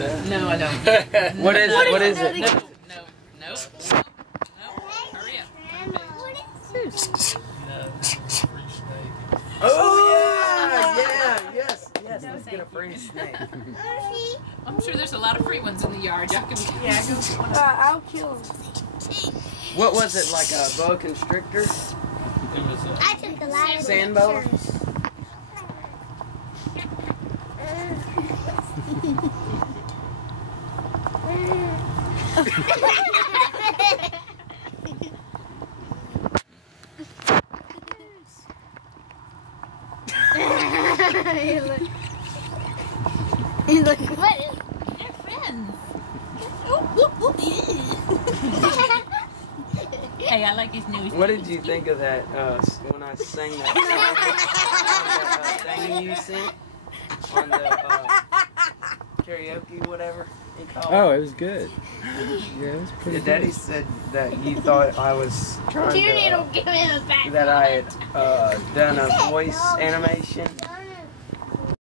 that? No, I don't. What is it? What is it? No. Hurry up. Oh yeah! Yes. Let's get a free snake. I'm sure there's a lot of free ones in the yard. Y'all can. Yeah, I'll kill him. What was it, like a boa constrictor? I took a lot of Sand boa? He's like, what? They're friends. Hey, I like his nose. What did you think of that when I sang that thing you sent on the karaoke, whatever you call it? Oh, it was good. Yeah, it was pretty Your daddy good. said that you thought I was trying Junior, to, don't give him a back. that I had done a voice animation.